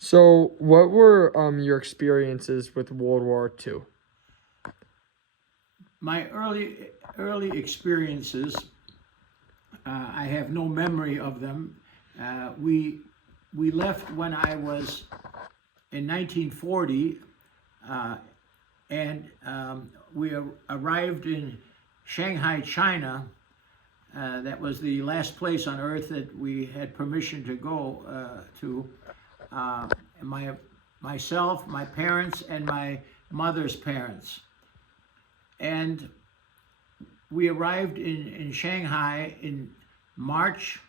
So, what were your experiences with World War II? My early experiences, I have no memory of them. We left when I was in 1940, uh, and we arrived in Shanghai, China. That was the last place on earth that we had permission to go to. Uh, my myself, my parents, and my mother's parents, and we arrived in Shanghai in March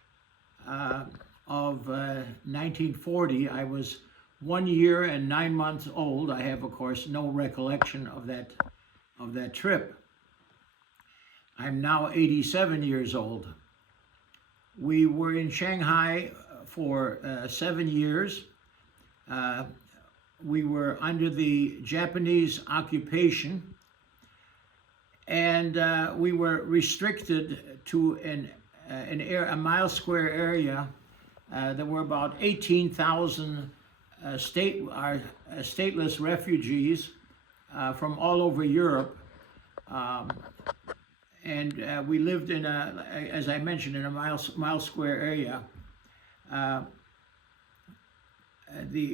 uh, of 1940. I was 1 year and 9 months old. I have, of course, no recollection of that trip. I'm now 87 years old. We were in Shanghai for 7 years. Uh, we were under the Japanese occupation, and we were restricted to a mile square area. There were about 18,000 stateless refugees from all over Europe. Um, and we lived as I mentioned, in a mile square area. Uh,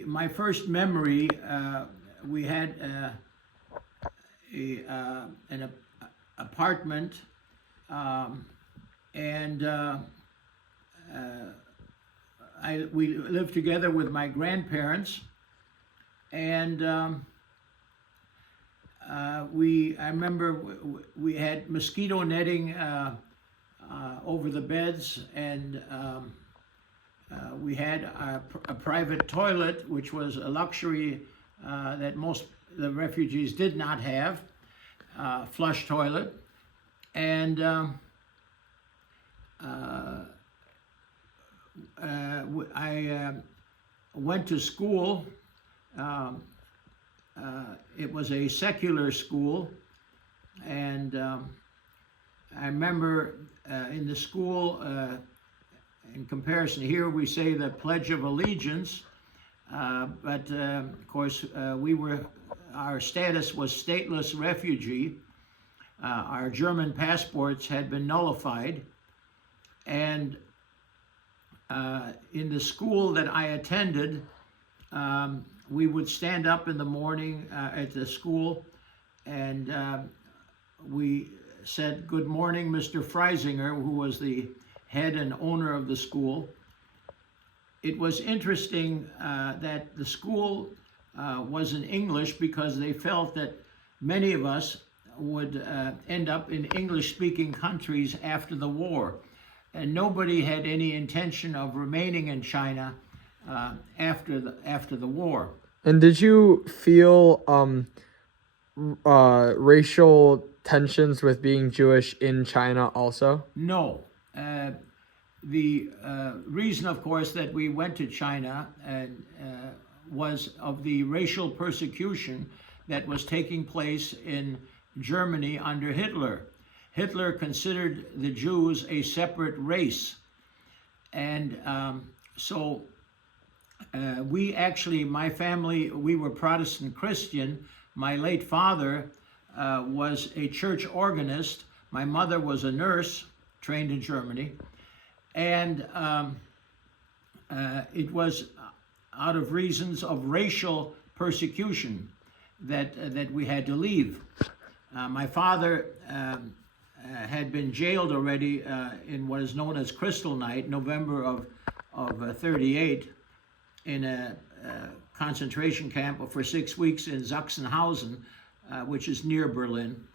my first memory, we had an apartment, and we lived together with my grandparents, and I remember we had mosquito netting over the beds, and we had a private toilet, which was a luxury that most the refugees did not have, flush toilet, and I went to school. Um, it was a secular school, and I remember in the school, in comparison, here we say the Pledge of Allegiance, but of course our status was stateless refugee. Our German passports had been nullified, and in the school that I attended, we would stand up in the morning at the school, and we said, "Good morning, Mr. Freisinger," who was the head and owner of the school. It was interesting that the school was in English, because they felt that many of us would end up in English-speaking countries after the war, and nobody had any intention of remaining in China after the war. And did you feel racial tensions with being Jewish in China also? No. The reason, of course, that we went to China was of the racial persecution that was taking place in Germany under Hitler. Hitler considered the Jews a separate race. And so we actually, my family, we were Protestant Christian. My late father was a church organist. My mother was a nurse trained in Germany. And it was out of reasons of racial persecution that we had to leave. My father had been jailed already in what is known as Kristallnacht, November of 38, in a concentration camp for 6 weeks in Sachsenhausen, which is near Berlin.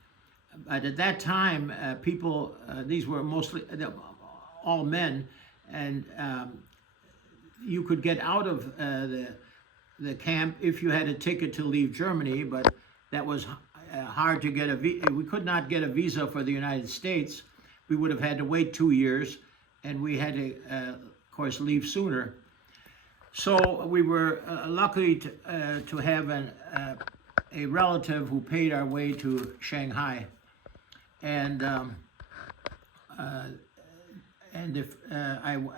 But at that time, people, these were mostly all men, and you could get out of the camp if you had a ticket to leave Germany, but that was hard to get we could not get a visa for the United States. We would have had to wait 2 years, and we had to, of course, leave sooner. So we were lucky to have a relative who paid our way to Shanghai, and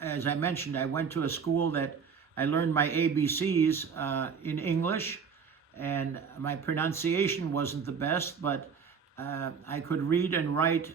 as I mentioned, I went to a school that I learned my ABCs in English, and my pronunciation wasn't the best, but I could read and write